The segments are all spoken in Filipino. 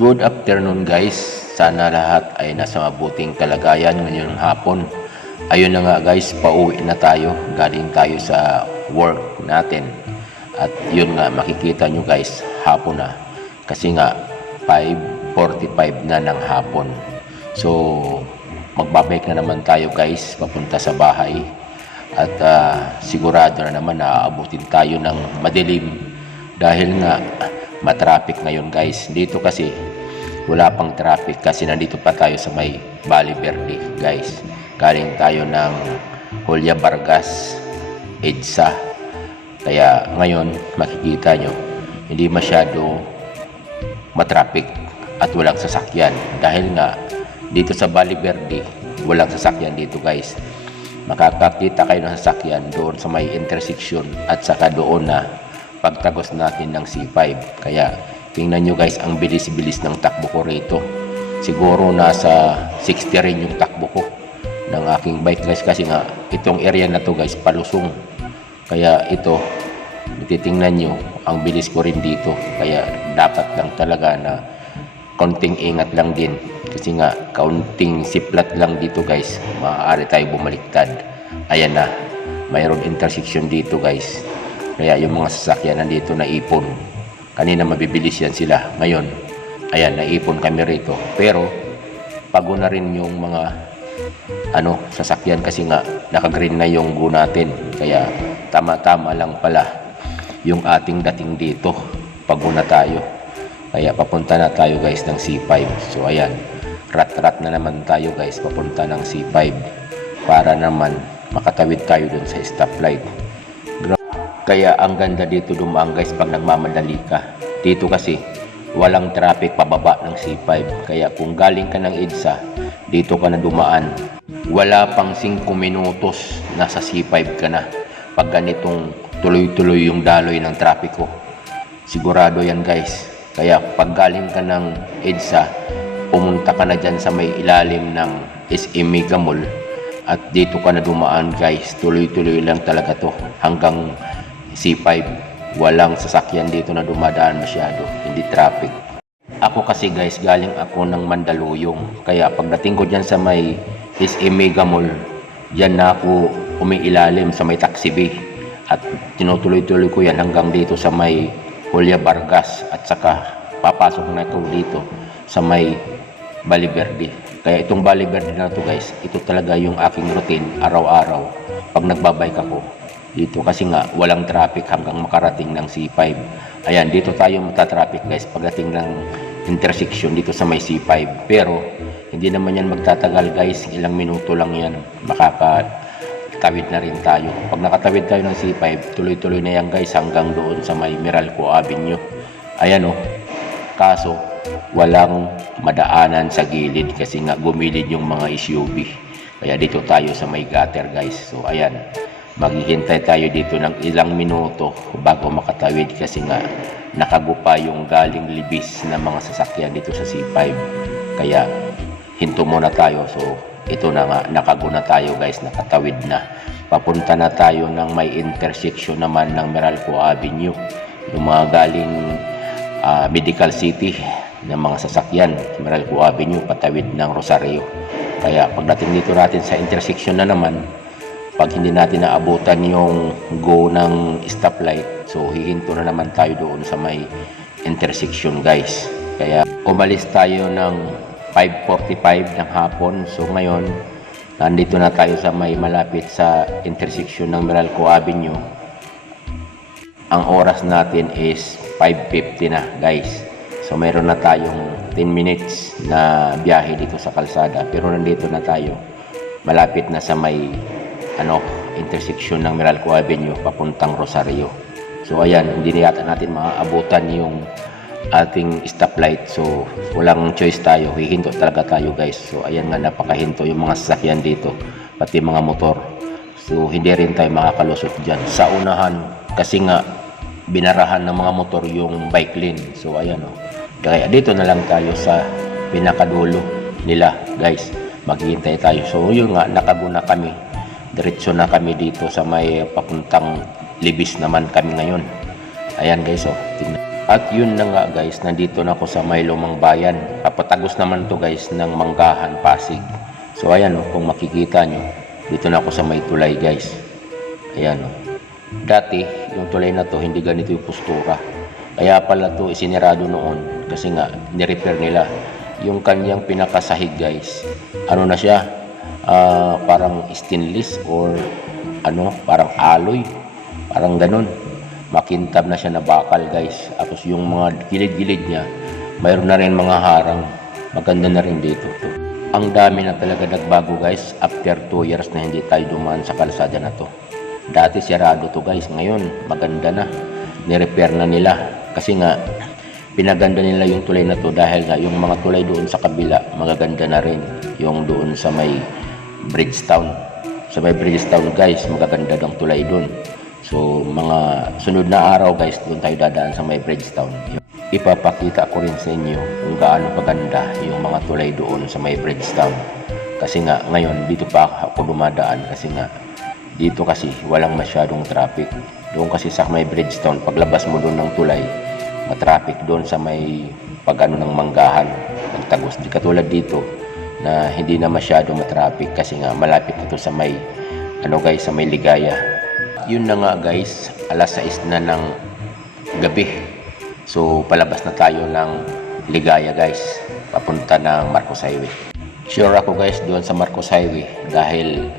Good afternoon guys. Sana lahat ay nasa mabuting kalagayan ngayong hapon. Ayun na nga guys, pauwi na tayo. Galing tayo sa work natin. At yun nga, makikita nyo guys, hapon na. Kasi nga, 5.45 na ng hapon. So, magbabike na naman tayo guys, papunta sa bahay. At ah, sigurado na naman na aabutin tayo ng madilim dahil nga matraffic ngayon guys. Dito kasi wala pang traffic kasi nandito pa tayo sa may Valle Verde guys. Galing tayo ng Julia Vargas, EDSA. Kaya ngayon makikita nyo hindi masyado matraffic at walang sasakyan dahil nga dito sa Valle Verde walang sasakyan dito guys makakakita kayo ng sasakyan doon sa may intersection at saka doon na pagtagos natin ng C5 kaya tingnan nyo guys ang bilis-bilis ng takbo ko rito. Siguro nasa 60 rin yung takbo ko ng aking bike guys kasi nga itong area na to guys palusong. Kaya ito titingnan nyo ang bilis ko rin dito. Kaya dapat lang talaga na konting ingat lang din. Kasi nga kaunting siplat lang dito guys maaari tayo bumaliktad. Ayan na mayroon intersection dito guys. Kaya yung mga sasakyan nandito na ipon kanina mabibilis yan sila. Ngayon ayan naipon kami rito. Pero pago na rin yung mga ano sasakyan kasi nga nakagreen na yung go natin. Kaya tama-tama lang pala yung ating dating dito. Pago na tayo. Kaya papunta na tayo guys ng C5 so ayan rat-rat na naman tayo guys papunta ng C5 para naman makatawid tayo dun sa stoplight kaya ang ganda dito dumaan guys pag nagmamadali ka. Dito kasi walang traffic pababa ng C5 kaya kung galing ka ng EDSA dito ka na dumaan. Wala pang 5 minutos nasa C5 ka na. Pag ganitong tuloy-tuloy yung daloy ng trapiko sigurado yan guys. Kaya pag galing ka ng EDSA pumunta ka na dyan sa may ilalim ng SM Mega Mall at dito ka na dumaan guys. Tuloy-tuloy lang talaga to. Hanggang C5 walang sasakyan dito na dumadaan masyado hindi traffic. Ako kasi guys galing ako ng Mandaluyong. Kaya pagdating ko dyan sa may SM Mega Mall dyan na ako umiilalim sa may taxi bay. At tinutuloy-tuloy ko yan hanggang dito sa may Julia Vargas at saka papasok na ito dito sa may Bali Verde. Kaya itong Bali Verde na to guys, ito talaga yung aking routine araw-araw pag nagbabike ako dito kasi nga walang traffic hanggang makarating ng C5. Ayan, dito tayo matatraffic guys pagdating ng intersection dito sa may C5. Pero hindi naman yan magtatagal guys, ilang minuto lang yan. Makakatawid na rin tayo. Pag nakatawid tayo ng C5, tuloy-tuloy na yan guys hanggang doon sa may Meralco Avenue. Ayan o. Kaso, walang madaanan sa gilid kasi nga gumilid yung mga SUV. Kaya dito tayo sa may gutter guys. So ayan, maghihintay tayo dito ng ilang minuto bago makatawid kasi nga nakagupa yung galing libis na mga sasakyan dito sa C5. Kaya hinto muna tayo. So ito na nga, nakaguna tayo guys, nakatawid na. Papunta na tayo ng may intersection naman ng Meralco Avenue. Yung mga galing ah, Medical City ng mga sasakyan, Meralco Avenue, patawid ng Rosario. Kaya pagdating dito natin sa intersection na naman, pag hindi natin naabutan yung go ng stoplight, so hihinto na naman tayo doon sa may intersection guys. Kaya umalis tayo ng 5.45 ng hapon. So ngayon, nandito na tayo sa may malapit sa intersection ng Meralco Avenue. Ang oras natin is 5.50 na guys. So mayroon na tayong 10 minutes na biyahe dito sa kalsada. Pero nandito na tayo. Malapit na sa may ano, intersection ng Meralco Avenue papuntang Rosario. So ayan, hindi na yata natin maaabutan yung ating stoplight. So walang choice tayo. Hihinto talaga tayo guys. So ayan nga, napakahinto yung mga sasakyan dito. Pati mga motor. So hindi rin tayo makakalusot dyan. Sa unahan, kasi nga binarahan ng mga motor yung bike lane. So ayan o. Kaya dito na lang tayo sa pinakadulo nila guys. Maghihintay tayo. So yun nga, nakaguna kami. Diretso na kami dito sa may papuntang libis naman kami ngayon. Ayan guys o. Tingnan. At yun na nga guys, nandito na ako sa may lumang bayan. Papatagos naman to guys ng Manggahan, Pasig. So ayan o, kung makikita nyo, dito na ako sa may tulay guys. Ayan o. Dati, yung tulay na to, hindi ganito yung postura. Kaya pala to isinirado noon kasi nga, nirepair nila. Yung kanyang pinakasahig guys, ano na siya, ah, parang stainless or ano, parang alloy. Parang ganun makintab na siya na bakal guys tapos yung mga gilid-gilid niya mayroon na rin mga harang maganda na rin dito ang dami na talaga nagbago guys after 2 years na hindi tayo dumaan sa kalsada na to dati sirado to guys. Ngayon maganda na. Nirepair na nila. Kasi nga pinaganda nila yung tulay na to dahil nga yung mga tulay doon sa kabila magaganda na rin. Yung doon sa may Bridgetown. Sa may Bridgetown guys magaganda ng tulay doon. So, mga sunod na araw guys, doon tayo dadaan sa may Bridgetown. Ipapakita ko rin sa inyo kung gaano kaganda yung mga tulay doon sa may Bridgetown. Kasi nga, ngayon, dito pa ako dumadaan kasi nga, dito kasi walang masyadong traffic. Doon kasi sa may Bridgetown, paglabas mo doon ng tulay, matraffic doon sa may pag-ano ng manggahan, nagtagos. Di katulad dito, na hindi na masyado matraffic kasi nga malapit ito sa may ano guys sa may ligaya yun na nga guys, alas 6 na ng gabi. So palabas na tayo ng Ligaya guys, papunta ng Marcos Highway. Sure ako guys doon sa Marcos Highway dahil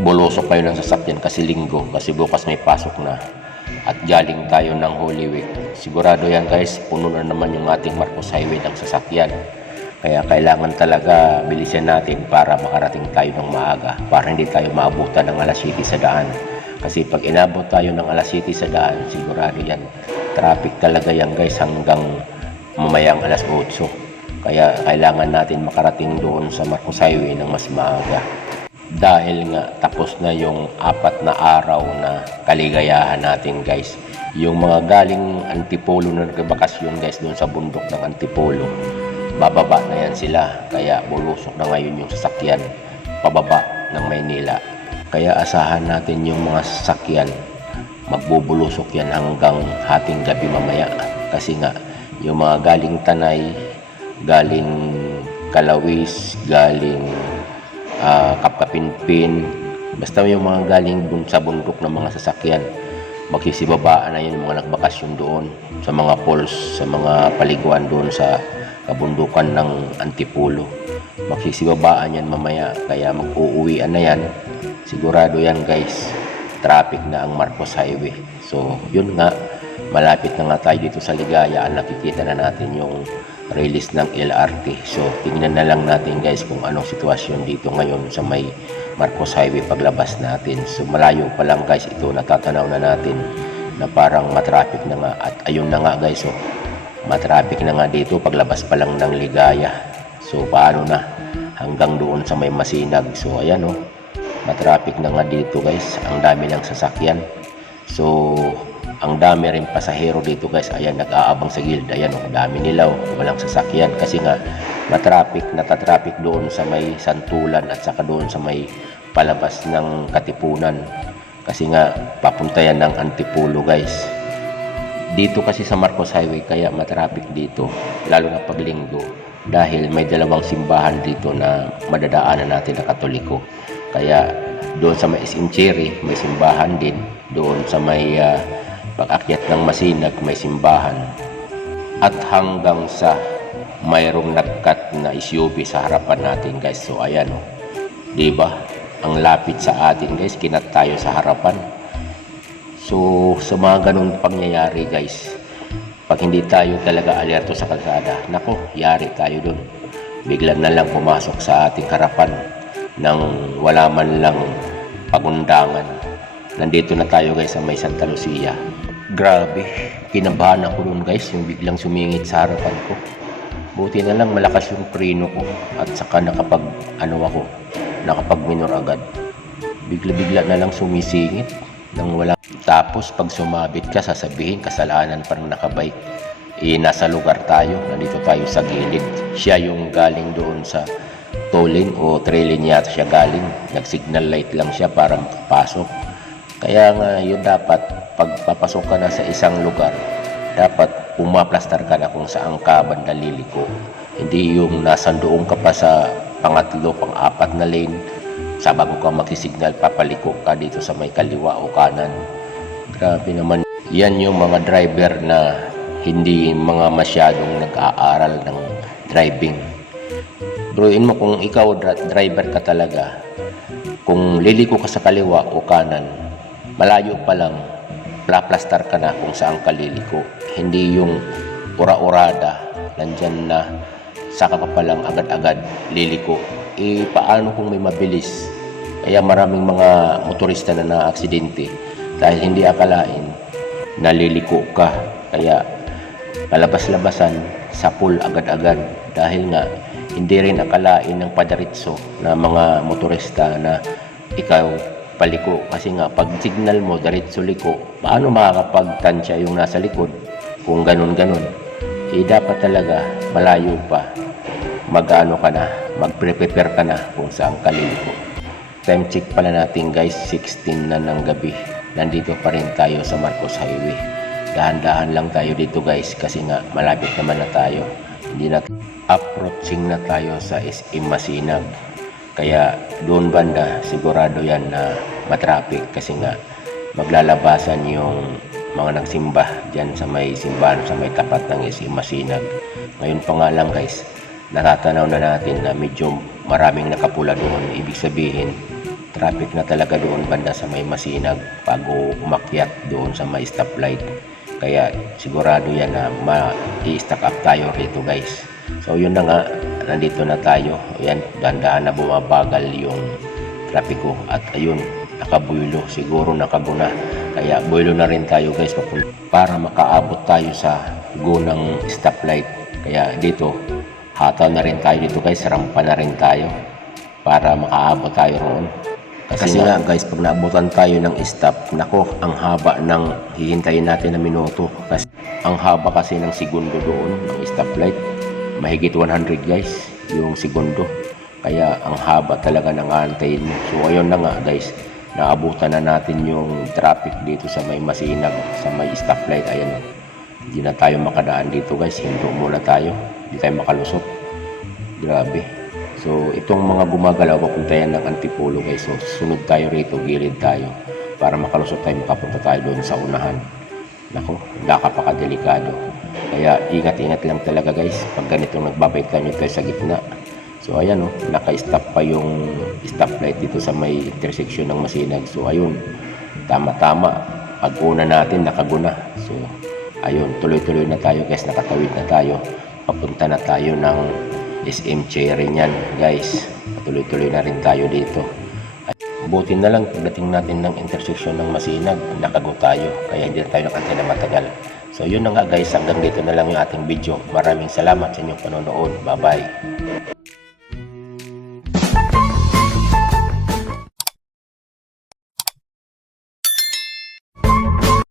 bulosok kayo ng sasakyan kasi linggo kasi bukas may pasok na at galing tayo ng Holy Week. Sigurado yan guys, puno na naman yung ating Marcos Highway ng sasakyan. Kaya kailangan talaga bilisan natin para makarating tayo ng maaga para hindi tayo maabutan ng alas 7 sa daan. Kasi pag inabot tayo ng alas 7 sa daan, sigurado yan. Traffic talaga yan guys hanggang mamayang alas 8. Kaya kailangan natin makarating doon sa Marcos Highway ng mas maaga. Dahil nga tapos na yung apat na araw na kaligayahan natin guys. Yung mga galing Antipolo na nagbakasyon guys doon sa bundok ng Antipolo. Bababa na yan sila. Kaya bulusok na ngayon yung sasakyan pababa ng Maynila. Kaya asahan natin yung mga sasakyan. Magbubulusok yan hanggang hating gabi mamaya. Kasi nga, yung mga galing Tanay, galing Kalawis, galing ah, Kapkapinpin, basta yung mga galing dun sa bundok ng mga sasakyan, magsisibabaan na yun mga nagbakasyon doon sa mga falls, sa mga paliguan doon sa kabundukan ng Antipolo. Magsisibabaan yan mamaya, kaya mag-uuwian na yan. Sigurado yan guys, traffic na ang Marcos Highway. So, yun nga, malapit na nga tayo dito sa Ligaya. Nakikita na natin yung release ng LRT. So, tingnan na lang natin guys kung anong sitwasyon dito ngayon sa may Marcos Highway paglabas natin. So, malayo pa lang guys ito, natatanaw na natin na parang matraffic na nga. At ayun na nga guys, oh, matraffic na nga dito paglabas pa lang ng Ligaya. So, paano na? Hanggang doon sa may Masinag. So, ayan oh, matraffic na nga dito guys. Ang dami ng sasakyan. So, ang dami rin pasahero dito guys. Ayan, nag-aabang sa gilid. Ayan, oh, dami nila. Oh, walang sasakyan kasi nga matraffic, natatraffic doon sa may Santulan at saka doon sa may palabas ng Katipunan. Kasi nga, papunta yan ng Antipolo guys. Dito kasi sa Marcos Highway, kaya matraffic dito, lalo na pag linggo. Dahil may dalawang simbahan dito na madadaanan natin na katoliko. Kaya doon sa may Cherry, may simbahan din. Doon sa may ah, pag-akyat ng Masinag, may simbahan. At hanggang sa mayroong nagkat na SUV sa harapan natin guys. So ayan o. Oh. Diba? Ang lapit sa atin guys, kinat tayo sa harapan. So sa mga ganong pangyayari guys, pag hindi tayo talaga alerto sa kalsada, nako, yari tayo dun. Bigla na lang pumasok sa ating harapan nang wala man lang pagundangan. Nandito na tayo guys sa may Santa Lucia. Grabe, kinabahan ako dun guys, yung biglang sumingit sa harapan ko. Buti na lang malakas yung preno ko at saka nakapag ano ako, nakapag minor agad. Bigla-bigla na lang sumisingit nang wala. Tapos pag sumabit ka, sasabihin kasalanan pa ng nakabike. Eh, nasa lugar tayo, nandito tayo sa gilid. Siya yung galing doon sa tolling o trailing yata siya galing. Nag-signal light lang siya para makapasok. Kaya nga yun dapat, pag papasok ka na sa isang lugar, dapat pumaplastar ka na kung saan ka banda liliko. Hindi yung nasa doon ka pa sa pangatlo, pang-apat na lane, sa bago ka makisignal, papaliko ka dito sa may kaliwa o kanan. Grabe naman. Yan yung mga driver na hindi mga masyadong nag-aaral ng driving. Bruin mo kung ikaw driver ka talaga, kung liliko ka sa kaliwa o kanan, malayo pa lang, plaplastar ka na kung saan ka liliko. Hindi yung ura-urada, nandyan na, saka ka pa lang agad-agad liliko. Eh, paano kung may mabilis? Kaya maraming mga motorista na na-aksidente dahil hindi akalain naliliko ka. Kaya palabas-labasan sa pool agad-agad dahil nga hindi rin akalain ng padaritso na mga motorista na ikaw paliko kasi nga pag signal mo diretso liko paano makakapagtansya yung nasa likod kung ganun ganun eh dapat talaga malayo pa. Magano ka na magpre-prepare ka na kung saan ka liliko. Time check pala natin guys 16 na ng gabi. Nandito pa rin tayo sa Marcos Highway. Dahan-dahan lang tayo dito guys kasi nga malapit naman na tayo. Hindi na approaching na tayo sa SM Masinag. Kaya doon banda sigurado yan na matraffic kasi nga maglalabasan yung mga nagsimba dyan sa may simbahan sa may tapat ng SM Masinag. Ngayon pa nga lang guys natatanaw na natin na medyo maraming nakapula doon. Ibig sabihin traffic na talaga doon banda sa may Masinag bago umakyat doon sa may stoplight. Kaya sigurado yan na ma-i-stack up tayo rito guys. So yun na nga nandito na tayo. Ayan dandaan na bumabagal yung trapiko. At ayun nakabuylo siguro nakaguna kaya buylo na rin tayo guys para makaabot tayo sa gunang stoplight kaya dito hataw na rin tayo dito guys rampa na rin tayo para makaabot tayo roon kasi, nga guys, pag naabutan tayo ng stop, nako, ang haba ng hihintayin natin na minuto. Kasi ang haba kasi ng segundo doon, ng stoplight. Mahigit 100 guys, yung segundo. Kaya ang haba talaga ng aantayin mo. So ayun na nga guys, naabutan na natin yung traffic dito sa may masinag, sa may stoplight. Ayan, hindi na tayo makadaan dito guys, hinto muna tayo. Hindi tayo makalusot. Grabe. So, itong mga gumagalaw, papunta yan ng Antipolo guys. So, sunod tayo rito, gilid tayo. Para makalusot tayo, makapunta tayo doon sa unahan. Nako, nakapakadelikado. Kaya ingat-ingat lang talaga guys. Pag ganito nagbabike tayo tayo sa gitna. So, ayan oh, naka-stop pa yung stoplight dito sa may intersection ng Masinag. So, ayun, tama-tama. Pag una natin, nakaguna. So, ayun, tuloy-tuloy na tayo guys. Nakatawid na tayo. Papunta na tayo ng SM Cherry niyan guys patuloy-tuloy na rin tayo dito buti na lang pagdating natin ng intersection ng Masinag nakago tayo kaya hindi na tayo nakantay na matagal so yun na nga guys hanggang dito na lang yung ating video maraming salamat sa inyong panonood bye bye